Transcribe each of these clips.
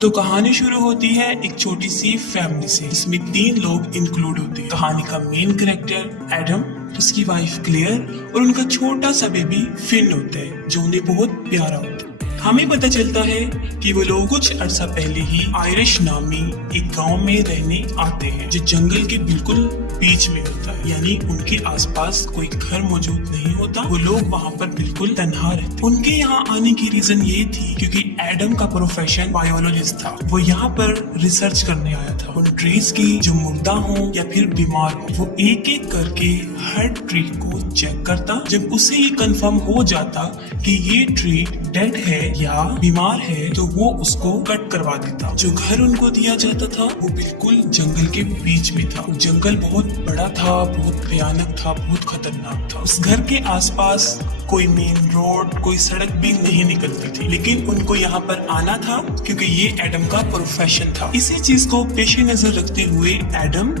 तो कहानी शुरू होती है एक छोटी सी फैमिली से, जिसमें 3 लोग इंक्लूड होते हैं। कहानी का मेन कैरेक्टर एडम, उसकी वाइफ क्लेयर और उनका छोटा सा बेबी फिन होता है, जो उन्हें बहुत प्यारा होता है। हमें पता चलता है कि वो लोग कुछ अरसा पहले ही आयरिश नामी एक गांव में रहने आते हैं, जो जंगल के बिल्कुल बीच में होता है, यानी उनके आसपास कोई घर मौजूद नहीं होता। वो लोग वहाँ पर बिल्कुल तन्हा रहते। उनके यहाँ आने की रीजन ये थी क्योंकि एडम का प्रोफेशन बायोलॉजिस्ट था। वो यहाँ पर रिसर्च करने आया था उन ट्रीज की जो मुर्दा हो या फिर बीमार हो। वो एक एक करके हर ट्री को चेक करता। जब उसे ये कंफर्म हो जाता कि ये ट्री डेड है या बीमार है, तो वो उसको कट करवा देता। जो घर उनको दिया जाता था वो बिल्कुल जंगल के बीच में था। जंगल बहुत बड़ा था, बहुत भयानक था, बहुत खतरनाक था। उस घर के आसपास कोई मेन रोड, कोई सड़क भी नहीं निकलती थी, लेकिन उनको यहाँ पर आना था क्योंकि ये एडम का प्रोफेशन था। इसी चीज को पेशे नजर रखते हुए एडम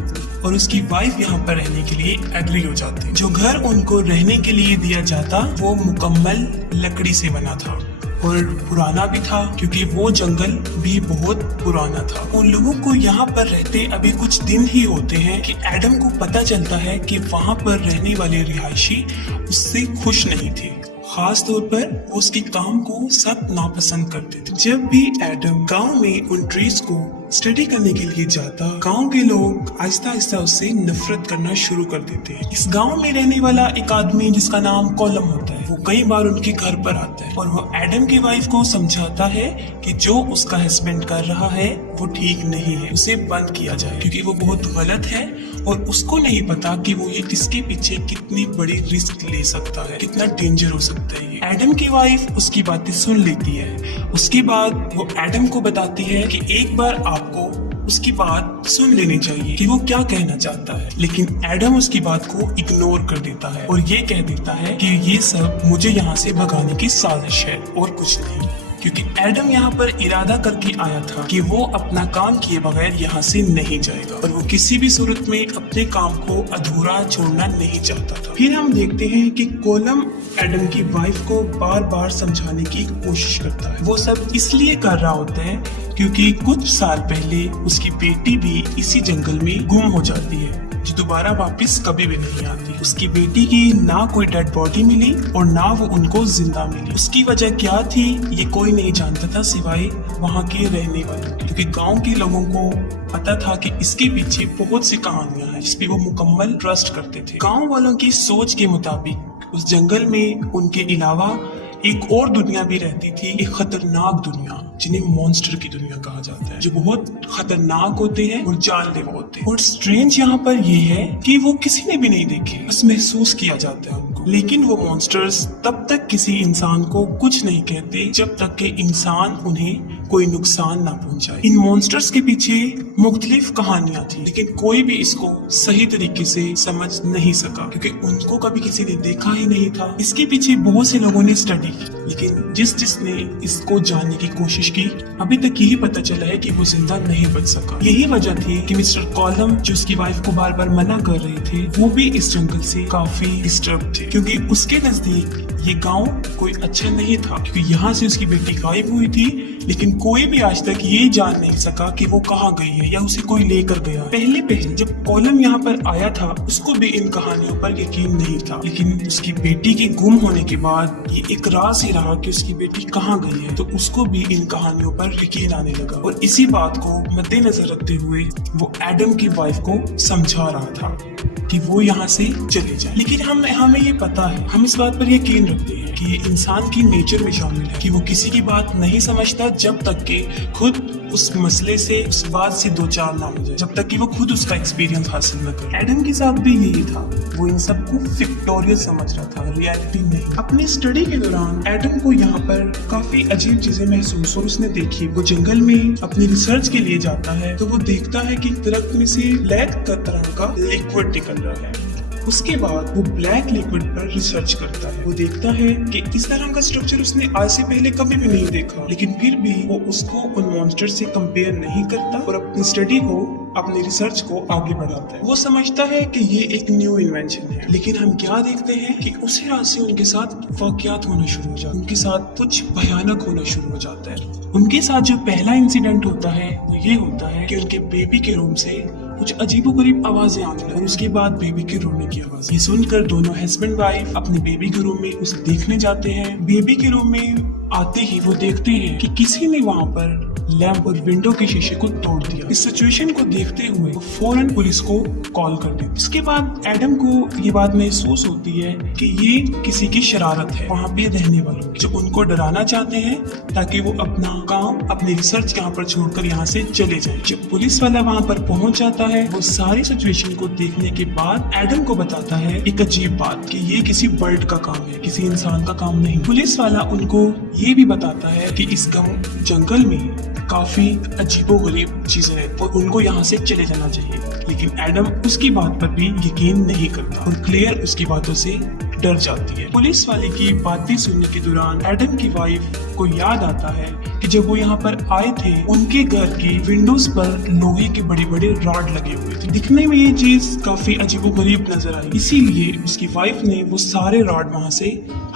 और उसकी वाइफ यहाँ पर रहने के लिए एग्री हो जाते। जो घर उनको रहने के लिए दिया जाता वो मुकम्मल लकड़ी से बना था और पुराना भी था, क्योंकि वो जंगल भी बहुत पुराना था। उन लोगों को यहाँ पर रहते अभी कुछ दिन ही होते हैं कि एडम को पता चलता है कि वहाँ पर रहने वाले रिहायशी उससे खुश नहीं थे। खास तौर पर वो उसके काम को सब नापसंद करते थे। जब भी एडम गांव में उन ट्रीज को स्टडी करने के लिए जाता, गांव के लोग आहिस्ता आहिस्ता उससे नफरत करना शुरू कर देते हैं। इस गांव में रहने वाला एक आदमी जिसका नाम कॉलम होता है, वो कई बार उनके घर पर आता है और वो एडम की वाइफ को समझाता है कि जो उसका हस्बैंड कर रहा है वो ठीक नहीं है, उसे बंद किया जाए क्योंकि वो बहुत गलत है और उसको नहीं पता कि वो ये इसके पीछे कितनी बड़ी रिस्क ले सकता है, कितना डेंजर हो सकता है ये। एडम की वाइफ उसकी बातें सुन लेती है। उसके बाद वो एडम को बताती है कि एक बार आपको उसकी बात सुन लेनी चाहिए कि वो क्या कहना चाहता है, लेकिन एडम उसकी बात को इग्नोर कर देता है और ये कह देता है कि ये सब मुझे यहाँ से भगाने की साजिश है और कुछ नहीं, क्योंकि एडम यहाँ पर इरादा करके आया था कि वो अपना काम किए बगैर यहाँ से नहीं जाएगा और वो किसी भी सूरत में अपने काम को अधूरा छोड़ना नहीं चाहता था। फिर हम देखते हैं कि कॉलम एडम की वाइफ को बार बार समझाने की कोशिश करता है। वो सब इसलिए कर रहा होता है क्योंकि कुछ साल पहले उसकी बेटी भी इसी जंगल में गुम हो जाती है, जो दोबारा वापस कभी भी नहीं आती। उसकी बेटी की ना कोई डेड बॉडी मिली और ना वो उनको जिंदा मिली। उसकी वजह क्या थी ये कोई नहीं जानता था सिवाय वहाँ के रहने वाले, क्योंकि गांव के लोगों को पता था कि इसके पीछे बहुत सी कहानियां हैं जिसपे वो मुकम्मल ट्रस्ट करते थे। गांव वालों की सोच के मुताबिक उस जंगल में उनके अलावा एक और दुनिया भी रहती थी, एक खतरनाक दुनिया जिन्हें मॉन्स्टर की दुनिया कहा जाता है, जो बहुत खतरनाक होते हैं और जानलेवा होते हैं। और स्ट्रेंज यहाँ पर ये है कि वो किसी ने भी नहीं देखे, बस महसूस किया जाता है उनको। लेकिन वो मॉन्स्टर्स तब तक किसी इंसान को कुछ नहीं कहते जब तक कि इंसान उन्हें कोई नुकसान ना पहुंचाए। इन मॉन्स्टर्स के पीछे मुख्तलिफ कहानियां थी, लेकिन कोई भी इसको सही तरीके से समझ नहीं सका क्योंकि उनको कभी किसी ने देखा ही नहीं था। इसके पीछे बहुत से लोगों ने स्टडी की, लेकिन जिसने इसको जानने की कोशिश की, अभी तक यही पता चला है कि वो जिंदा नहीं बच सका। यही वजह थी कि मिस्टर कॉलम, जो उसकी वाइफ को बार बार मना कर रहे थे, वो भी इस जंगल से काफी डिस्टर्ब थे, क्योंकि उसके नजदीक ये गांव कोई अच्छा नहीं था, क्योंकि यहाँ से उसकी बेटी गायब हुई थी, लेकिन कोई भी आज तक ये जान नहीं सका कि वो कहाँ गई है या उसे कोई लेकर गया। पहले जब कॉलम यहाँ पर आया था उसको भी इन कहानियों पर यकीन नहीं था, लेकिन उसकी बेटी के गुम होने के बाद ये एक राज ही रहा कि उसकी बेटी कहाँ गई है, तो उसको भी इन कहानियों पर यकीन आने लगा। और इसी बात को मद्देनजर रखते हुए वो एडम की वाइफ को समझा रहा था कि वो यहाँ से चले जाए। लेकिन हमें ये पता है, हम इस बात पर यकीन रखते हैं कि ये इंसान की नेचर में शामिल है कि वो किसी की बात नहीं समझता जब तक कि खुद उस मसले से, उस बात से दो चार ना हो जाए, जब तक कि वो खुद उसका एक्सपीरियंस हासिल न करे। एडम के साथ भी यही था, वो इन सबको फिक्टोरियल समझ रहा था, रियलिटी नहीं। अपनी स्टडी के दौरान एडम को यहाँ पर काफी अजीब चीजें महसूस और उसने देखी। वो जंगल में अपनी रिसर्च के लिए जाता है तो वो देखता है कि दरख्त में से ब्लैक तरह का लिक्विड निकल रहा है। उसके बाद वो ब्लैक लिक्विड पर रिसर्च करता है। वो देखता है कि इस तरह का स्ट्रक्चर उसने आज से पहले कभी भी नहीं देखा, लेकिन फिर भी वो उसको उन मॉन्स्टर से कंपेयर नहीं करता और अपनी स्टडी को अपनी रिसर्च को आगे बढ़ाता है। वो समझता है कि ये एक न्यू इन्वेंशन है, लेकिन हम क्या देखते हैं कि उसी रात से उनके साथ वाकयात होना शुरू हो जाते हैं, उनके साथ कुछ भयानक होना शुरू हो जाता है। उनके साथ जो पहला इंसिडेंट होता है वो ये होता है कि उनके बेबी के रूम से कुछ अजीबोगरीब आवाजें आने लगी और उसके बाद बेबी के रोने की आवाज। ये सुनकर दोनों हस्बैंड वाइफ अपने बेबी के रूम में उसे देखने जाते हैं। बेबी के रूम में आते ही वो देखते हैं कि किसी ने वहाँ पर लैंप और विंडो के शीशे को तोड़ दिया। इस सिचुएशन को देखते हुए वो फौरन पुलिस को कॉल कर देते। इसके बाद एडम को ये बात महसूस होती है कि ये किसी की शरारत है वहाँ पे रहने वालों की, जो उनको डराना चाहते हैं ताकि वो अपना काम, अपनी रिसर्च यहाँ पर छोड़कर यहाँ से चले जाए। जब पुलिस वाला वहाँ पर पहुँच जाता है, वो सारी सिचुएशन को देखने के बाद एडम को बताता है एक अजीब बात कि ये किसी बर्ड का काम है, किसी इंसान का काम नहीं। पुलिस वाला उनको ये भी बताता है कि इस जंगल में काफी अजीबोगरीब चीजें हैं और उनको यहाँ से चले जाना चाहिए, लेकिन एडम उसकी बात पर भी यकीन नहीं करता और क्लेयर उसकी बातों से डर जाती है। पुलिस वाले की बातें सुनने के दौरान एडम की वाइफ को याद आता है कि जब वो यहाँ पर आए थे उनके घर की विंडोज पर लोहे के बड़े बड़े रॉड लगे हुए थे। दिखने में ये चीज काफी अजीबोगरीब नजर आई, इसीलिए उसकी वाइफ ने वो सारे रॉड वहाँ से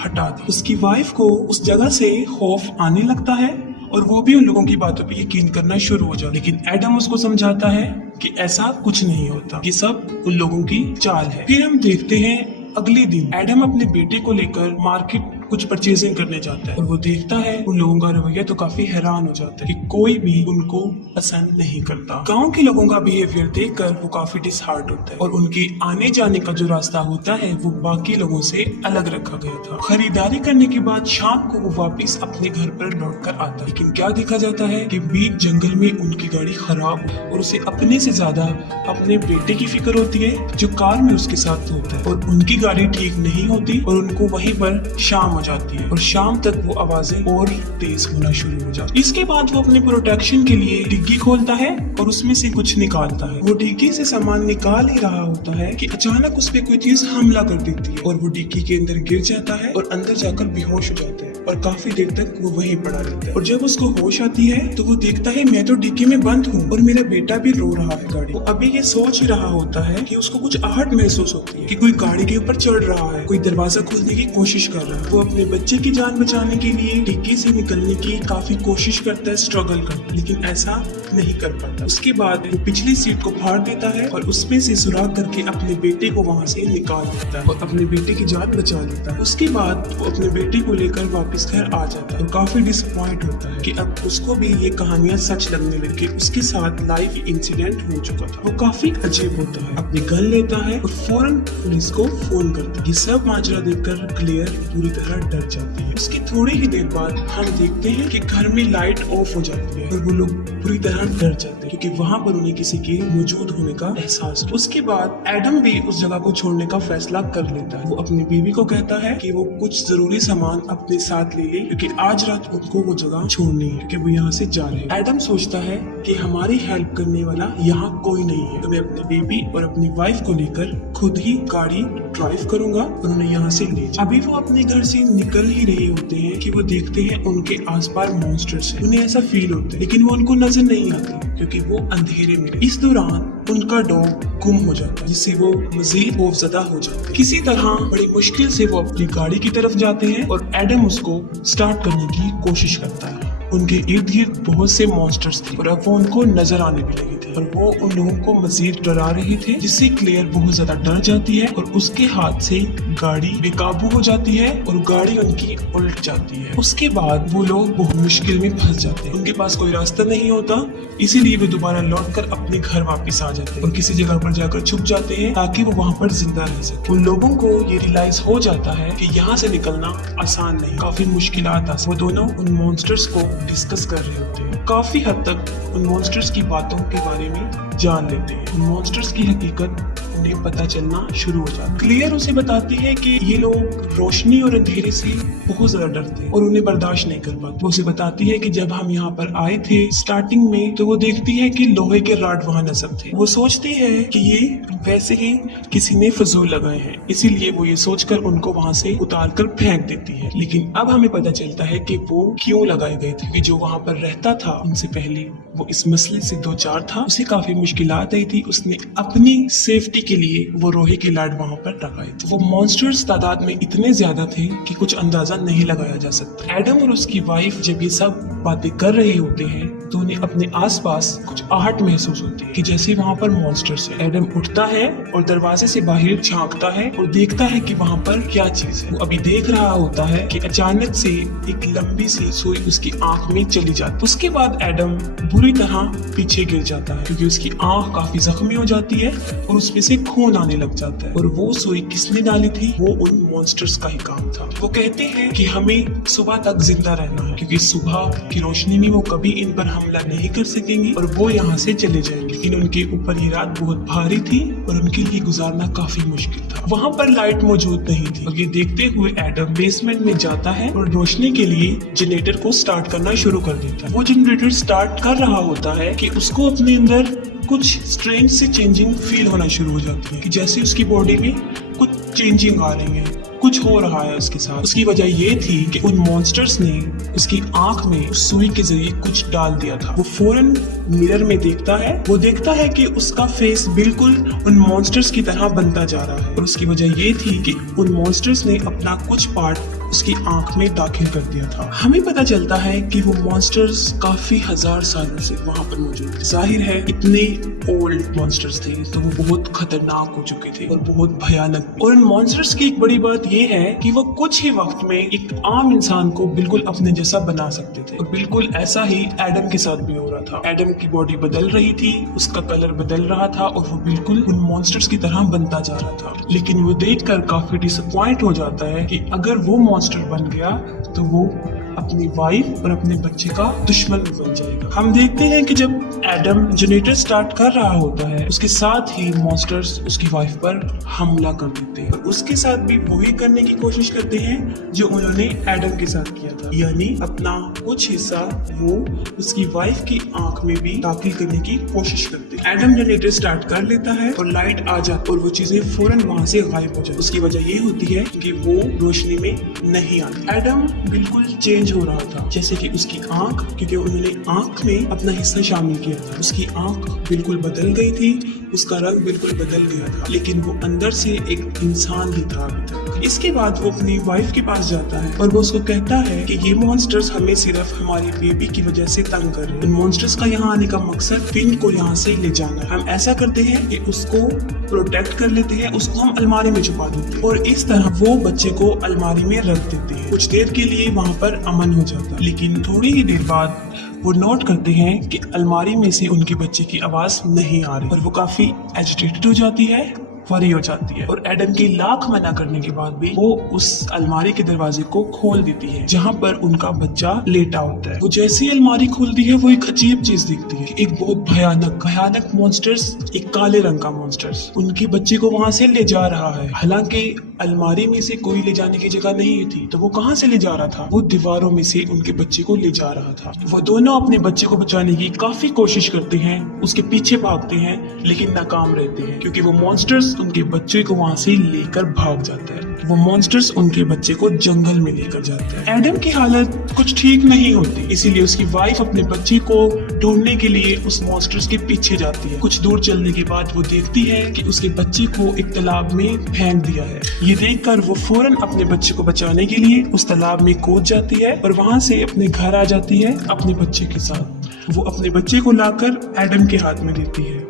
हटा दिए। उसकी वाइफ को उस जगह से खौफ आने लगता है और वो भी उन लोगों की बातों पे यकीन करना शुरू हो जाता है, लेकिन एडम उसको समझाता है कि ऐसा कुछ नहीं होता, ये सब उन लोगों की चाल है। फिर हम देखते हैं अगले दिन एडम अपने बेटे को लेकर मार्केट कुछ परचेजिंग करने जाता है और वो देखता है उन लोगों का रवैया तो काफी हैरान हो जाता है कि कोई भी उनको पसंद नहीं करता। गांव के लोगों का बिहेवियर देखकर वो काफी डिसहार्ट होता है और उनके आने जाने का जो रास्ता होता है वो बाकी लोगों से अलग रखा गया था। खरीदारी करने के बाद शाम को वो वापस अपने घर पर लौट कर आता है, लेकिन क्या देखा जाता है कि बीच जंगल में उनकी गाड़ी खराब हो और उसे अपने से ज्यादा अपने बेटे की फिक्र होती है जो कार में उसके साथ होता है और उनकी गाड़ी ठीक नहीं होती और उनको वहीं पर शाम हो जाती है और शाम तक वो आवाजें और तेज होना शुरू हो जाती है। इसके बाद वो अपने प्रोटेक्शन के लिए डिग्गी खोलता है और उसमें से कुछ निकालता है। वो डिग्गी से सामान निकाल ही रहा होता है कि अचानक उस पे कोई चीज हमला कर देती है और वो डिग्गी के अंदर गिर जाता है और अंदर जाकर बेहोश हो जाता है और काफी देर तक वो वहीं पड़ा रहता है। और जब उसको होश आती है तो वो देखता है मैं तो डिग्गी में बंद हूँ और मेरा बेटा भी रो रहा है गाड़ी। वो अभी ये सोच ही रहा होता है कि उसको कुछ आहट महसूस होती है कि कोई गाड़ी के ऊपर चढ़ रहा है, कोई दरवाजा खोलने की कोशिश कर रहा है। वो अपने बच्चे की जान बचाने के लिए डिग्गी से निकलने की काफी कोशिश करता है, स्ट्रगल करता है, लेकिन ऐसा नहीं कर पाता। उसके बाद वो पिछली सीट को फाड़ देता है और उसमें से सुराख करके अपने बेटे को वहाँ से निकाल देता है और अपने बेटे की जान बचा लेता है। उसके बाद वो अपने बेटे को लेकर वापस घर आ जाता है और काफी डिसअपॉइंट होता है कि अब उसको भी ये कहानियां सच लगने लगी, उसके साथ लाइव इंसिडेंट हो चुका था। वो काफी अजीब होता है, अपनी गन लेता है और फौरन पुलिस को फोन करता है। ये सब माजरा देखकर क्लेयर पूरी तरह डर जाती है। उसकी थोड़ी ही देर बाद हम देखते हैं कि घर में लाइट ऑफ हो जाती है और वो लोग पूरी तरह डर जाते हैं क्योंकि वहाँ पर उन्हें किसी के मौजूद होने का एहसास। उसके बाद एडम भी उस जगह को छोड़ने का फैसला कर लेता है। वो अपनी बीवी को कहता है कि वो कुछ जरूरी सामान अपने साथ ले ले क्योंकि आज रात उनको वो जगह छोड़नी है क्योंकि वो यहाँ से जा रहे हैं। एडम सोचता है कि हमारी हेल्प करने वाला यहाँ कोई नहीं है, तो मैं अपने बेबी और अपनी वाइफ को लेकर खुद ही गाड़ी ड्राइव करूंगा और उन्हें यहाँ से ले। अभी वो अपने घर से निकल ही रहे होते हैं कि वो देखते हैं उनके आसपास मॉन्स्टर्स हैं। उन्हें ऐसा फील होता है लेकिन वो उनको नजर नहीं आते क्योंकि वो अंधेरे में। इस दौरान उनका डॉग गुम हो जाता है जिससे वो मजीद खौफजदा हो जाते हैं। किसी तरह बड़ी मुश्किल से वो अपनी गाड़ी की तरफ जाते हैं और एडम उसको स्टार्ट करने की कोशिश करता है। उनके इर्द गिर्द बहुत से मॉन्स्टर्स थे और अब वो उनको नजर आने भी लगे थे और वो उन लोगों को मजीद डरा रहे थे जिससे क्लेयर बहुत ज्यादा डर जाती है और उसके हाथ से गाड़ी बेकाबू हो जाती है और गाड़ी उनकी उल्ट जाती है। उसके बाद वो लोग बहुत मुश्किल में फंस जाते हैं, उनके पास कोई रास्ता नहीं होता, इसीलिए वे दोबारा लौटकर अपने घर वापस आ जाते हैं और किसी जगह पर जाकर छुप जाते हैं ताकि वो वहाँ पर जिंदा रह सके। उन लोगों को ये रियलाइज हो जाता है कि यहाँ से निकलना आसान नहीं, काफी मुश्किलात आसान। वो दोनों उन मॉन्स्टर्स को डिस्कस कर रहे होते हैं, काफी हद तक उन मॉन्स्टर्स की बातों के बारे में जान लेते हैं। उन मॉन्स्टर्स की हकीकत उन्हें पता चलना शुरू हो जाता है। क्लियर उसे बताती है कि ये लोग रोशनी और अंधेरे से बहुत ज्यादा डरते हैं और उन्हें बर्दाश्त नहीं कर पाते। वो उसे बताती है कि जब हम यहाँ पर आए थे स्टार्टिंग में तो वो देखती है कि लोहे के रॉड वहाँ नजर थे। वो सोचती है कि ये वैसे ही किसी ने फजूल लगाए हैं, इसीलिए वो ये सोचकर उनको वहाँ से उतार कर फेंक देती है। लेकिन अब हमें पता चलता है कि वो क्यों लगाए गए थे, कि जो वहाँ पर रहता था उनसे पहले वो इस मसले से दो चार था, उसे काफी मुश्किलात आई थी। उसने अपनी सेफ्टी के लिए वो लोहे के रॉड वहाँ पर लगाए थे। वो मॉन्स्टर्स तादाद में इतने ज्यादा थे कि कुछ अंदाजा नहीं लगाया जा सकता। एडम और उसकी वाइफ जब ये सब बातें कर रहे होते हैं तो उन्हें अपने आसपास कुछ आहट महसूस होती है कि जैसे वहाँ पर मॉन्स्टर्स है। एडम उठता है और दरवाजे से बाहर झांकता है और देखता है कि वहाँ पर क्या चीज है। वो अभी देख रहा होता है कि अचानक से एक लंबी सी सुई उसकी आंख में चली जाती है। उसके बाद एडम बुरी तरह पीछे गिर जाता है क्योंकि उसकी आंख काफी जख्मी हो जाती है और उसमें से खून आने लग जाता है। और वो सुई किसने डाली थी? वो उन मॉन्स्टर्स का ही काम था। वो कहते हैं कि हमें सुबह तक जिंदा रहना है क्योंकि सुबह की रोशनी में वो कभी इन पर हमला नहीं कर सकेंगे और वो यहाँ से चले जाएंगे। लेकिन उनके ऊपर ये रात बहुत भारी थी और उनके लिए गुजारना काफी मुश्किल था। वहाँ पर लाइट मौजूद नहीं थी और ये देखते हुए एडम बेसमेंट में जाता है और रोशनी के लिए जनरेटर को स्टार्ट करना शुरू कर देता है। वो जनरेटर स्टार्ट कर रहा होता है कि उसको अपने अंदर कुछ स्ट्रेंज से चेंजिंग फील होना शुरू हो जाती है कि जैसे उसकी बॉडी में कुछ चेंजिंग आ रही है, कुछ हो रहा है उसके साथ। उसकी वजह ये थी कि उन मॉन्स्टर्स ने उसकी आंख में सुई के जरिए कुछ डाल दिया था। वो फौरन मिरर में देखता है, वो देखता है कि उसका फेस बिल्कुल उन मॉन्स्टर्स की तरह बनता जा रहा है और उसकी वजह ये थी कि उन मॉन्स्टर्स ने अपना कुछ पार्ट उसकी आंख में दाखिल कर दिया था। हमें पता चलता है कि वो मॉन्स्टर्स काफी हजार सालों से वहाँ पर मौजूद थे। जाहिर है इतने ओल्ड मॉन्स्टर्स थे तो वो बहुत खतरनाक हो चुके थे और बहुत भयानक। और इन मॉन्स्टर्स की एक बड़ी बात ये है कि वो कुछ ही वक्त में एक आम इंसान को बिल्कुल अपने जैसा बना सकते थे और बिल्कुल ऐसा ही एडम के साथ भी हो रहा था। एडम की बॉडी बदल रही थी, उसका कलर बदल रहा था और वो बिल्कुल उन मॉन्स्टर्स की तरह बनता जा रहा था। लेकिन वो देखकर काफी डिसअपॉइंट हो जाता है कि अगर वो मॉन्स्टर बन गया तो वो अपनी वाइफ और अपने बच्चे का दुश्मन भी बन जाएगा। हम देखते हैं कि जब एडम जनरेटर स्टार्ट कर रहा होता है उसके साथ ही मॉन्स्टर्स उसकी वाइफ पर हमला कर देते हैं और उसके साथ भी वही करने की कोशिश करते हैं जो उन्होंने एडम के साथ किया था, यानी अपना कुछ हिस्सा वो उसकी वाइफ की आंख में भी दाखिल करने की कोशिश करते हैं। एडम जनरेटर स्टार्ट कर लेता है और लाइट आ जाती है और वो चीजें फौरन वहां से गायब हो जाती। उसकी वजह ये होती है कि वो रोशनी में नहीं आती। एडम बिल्कुल चेंज हो रहा था, जैसे कि उसकी आंख, क्योंकि उन्होंने आंख में अपना हिस्सा शामिल किया था, उसकी आंख बिल्कुल बदल गई थी, उसका रंग बिल्कुल बदल गया था, लेकिन वो अंदर से एक इंसान ही था अभी तक। इसके बाद वो अपनी वाइफ के पास जाता है और वो उसको कहता है कि ये मॉन्स्टर्स हमें सिर्फ हमारी बेबी की वजह से तंग कर रहे हैं। इन मॉन्स्टर्स का यहाँ आने का मकसद फिन को यहाँ से ले जाना है। हम ऐसा करते हैं कि उसको प्रोटेक्ट कर लेते हैं, उसको हम अलमारी में छुपा देते हैं और इस तरह वो बच्चे को अलमारी में रख देते हैं। कुछ देर के लिए वहाँ पर अमन हो जाता है, लेकिन थोड़ी ही देर बाद वो नोट करते हैं कि अलमारी में से उनके बच्चे की आवाज नहीं आ रही और वो काफी एजिटेटेड हो जाती है, वरी हो जाती है और एडम की लाख मना करने के बाद भी वो उस अलमारी के दरवाजे को खोल देती है जहाँ पर उनका बच्चा लेटा होता है। वो जैसे ही अलमारी खोलती है वो एक अजीब चीज दिखती है, एक बहुत भयानक मॉन्स्टर्स, एक काले रंग का मॉन्स्टर्स उनके बच्चे को वहाँ से ले जा रहा है। हालांकि अलमारी में से कोई ले जाने की जगह नहीं थी तो वो कहाँ से ले जा रहा था? वो दीवारों में से उनके बच्चे को ले जा रहा था। वो दोनों अपने बच्चे को बचाने की काफी कोशिश करते हैं, उसके पीछे भागते हैं लेकिन नाकाम रहते हैं क्योंकि वो मॉन्स्टर्स उनके बच्चे को वहाँ से लेकर भाग जाता है। वो मॉन्स्टर्स उनके बच्चे को जंगल में लेकर जाता है। एडम की हालत कुछ ठीक नहीं होती, इसीलिए उसकी वाइफ अपने बच्चे को ढूंढने के लिए उस मॉन्स्टर्स के पीछे जाती है। कुछ दूर चलने के बाद वो देखती है कि उसके बच्चे को एक तालाब में फेंक दिया है। ये देखकर वो फौरन अपने बच्चे को बचाने के लिए उस तालाब में कूद जाती है और वहाँ से अपने घर आ जाती है अपने बच्चे के साथ। वो अपने बच्चे को लाकर एडम के हाथ में देती है।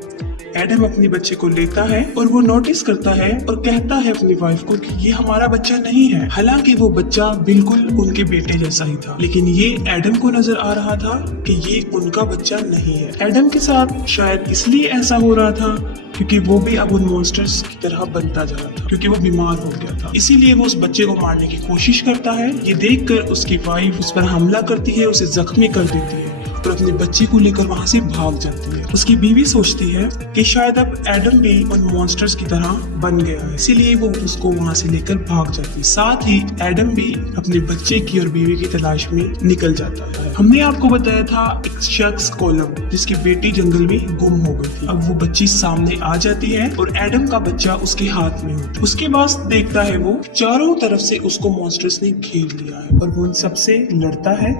एडम अपने बच्चे को लेता है और वो नोटिस करता है और कहता है अपनी वाइफ को कि ये हमारा बच्चा नहीं है। हालांकि वो बच्चा बिल्कुल उनके बेटे जैसा ही था, लेकिन ये एडम को नजर आ रहा था कि ये उनका बच्चा नहीं है। एडम के साथ शायद इसलिए ऐसा हो रहा था क्योंकि वो भी अब उन मॉन्स्टर्स की तरह बनता जा रहा था, क्योंकि वो बीमार हो गया था। इसीलिए वो उस बच्चे को मारने की कोशिश करता है। ये देखकर उसकी वाइफ उस पर हमला करती है, उसे जख्मी कर देती है और अपने बच्चे को लेकर वहाँ से भाग जाती है। उसकी बीवी सोचती है कि शायद अब एडम भी उन मॉन्स्टर्स की तरह बन गया है, इसीलिए वो उसको वहाँ से लेकर भाग जाती है। साथ ही एडम भी अपने बच्चे की और बीवी की तलाश में निकल जाता है। हमने आपको बताया था एक शख्स कोलम जिसकी बेटी जंगल में गुम हो गई थी। अब वो बच्ची सामने आ जाती है और एडम का बच्चा उसके हाथ में होता है। उसके बाद देखता है वो चारों तरफ से उसको मॉन्स्टर्स ने घेर लिया है और वो उन सबसे लड़ता है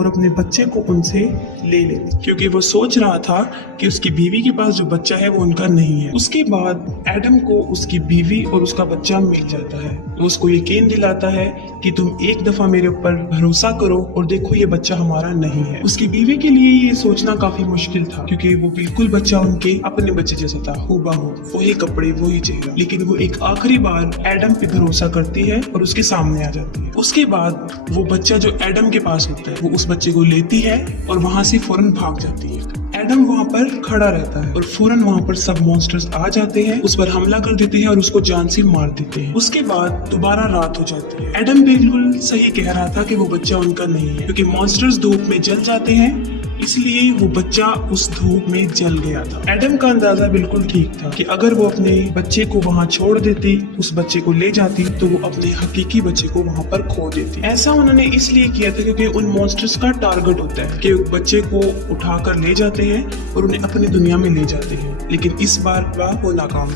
और अपने बच्चे को उनसे ले लेता, क्योंकि वो सोच रहा था कि उसकी बीवी के पास जो बच्चा है वो उनका नहीं है। उसके बाद एडम को उसकी बीवी और उसका बच्चा मिल जाता है। वो उसको यकीन दिलाता है कि तुम एक दफा मेरे ऊपर भरोसा करो और देखो ये बच्चा हमारा नहीं है। उसकी बीवी के लिए ये सोचना काफी मुश्किल था, क्योंकि वो बिल्कुल बच्चा उनके अपने बच्चे जैसा था, हूबहू, वही कपड़े, वही चेहरा। लेकिन वो एक आखिरी बार एडम पे भरोसा करती है और उसके सामने आ जाती है। उसके बाद वो बच्चा जो एडम के पास होता है वो उस बच्चे को लेती है और वहां से फौरन भाग जाती है। एडम वहां पर खड़ा रहता है और फौरन वहां पर सब मॉन्स्टर्स आ जाते हैं, उस पर हमला कर देते हैं और उसको जान से मार देते हैं। उसके बाद दोबारा रात हो जाती है। एडम बिल्कुल सही कह रहा था कि वो बच्चा उनका नहीं है, क्योंकि मॉन्स्टर्स धूप में जल जाते हैं, इसलिए वो बच्चा उस धूप में जल गया था। एडम का अंदाजा बिल्कुल ठीक था कि अगर वो अपने बच्चे को वहां छोड़ देती, उस बच्चे को ले जाती, तो वो अपने हकीकी बच्चे को वहां पर खो देती। ऐसा उन्होंने इसलिए किया था क्योंकि उन मॉन्स्टर्स का टारगेट होता है कि बच्चे को उठाकर ले जाते हैं और उन्हें अपनी दुनिया में ले जाते हैं, लेकिन इस बार वो नाकाम